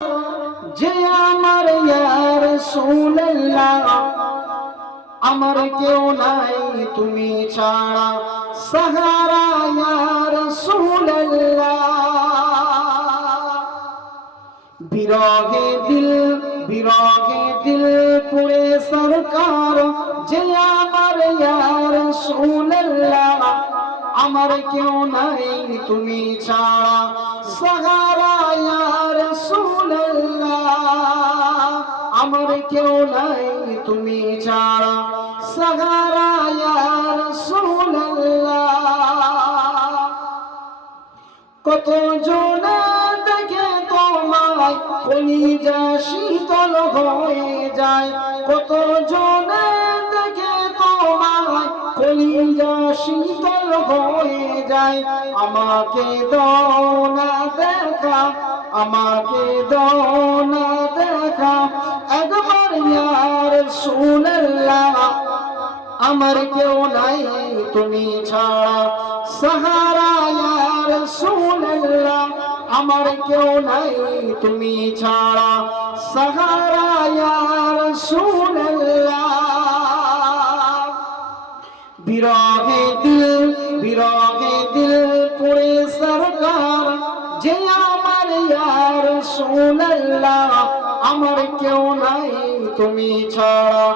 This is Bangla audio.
যে আমার ইয়া রাসূলুল্লাহ আমার কেউ নাই তুমি ছাড়া সাহারা ইয়া রাসূলুল্লাহ বিরহে দিল পুরে সরকার যে আমার ইয়া রাসূলুল্লাহ আমার কেউ নাই তুমি ছাড়া সাহারা ইয়া রাসূলুল্লাহ আমার কেউ নাই তুমি ছাড়া সাহারা ইয়া রাসূলুল্লাহ কত জনে দেখে তোমায় কলিজা শীতল হয়ে যায় কত জনে দেখে তোমায় কলিজা শীতল হয়ে যায় আমাকে দাও না দেখা আমাকে দাও না দেখা একবার ইয়া রাসূলুল্লাহ আমার কেউ নাই তুমি ছাড়া সাহারা ইয়া রাসূলুল্লাহ আমার কেউ নাই তুমি ছাড়া সাহারা ইয়া রাসূলুল্লাহ বিরহে দিল পুরে সরকার যে আমার ইয়া রাসূলুল্লাহ আমার কেউ নাই তুমি ছাড়া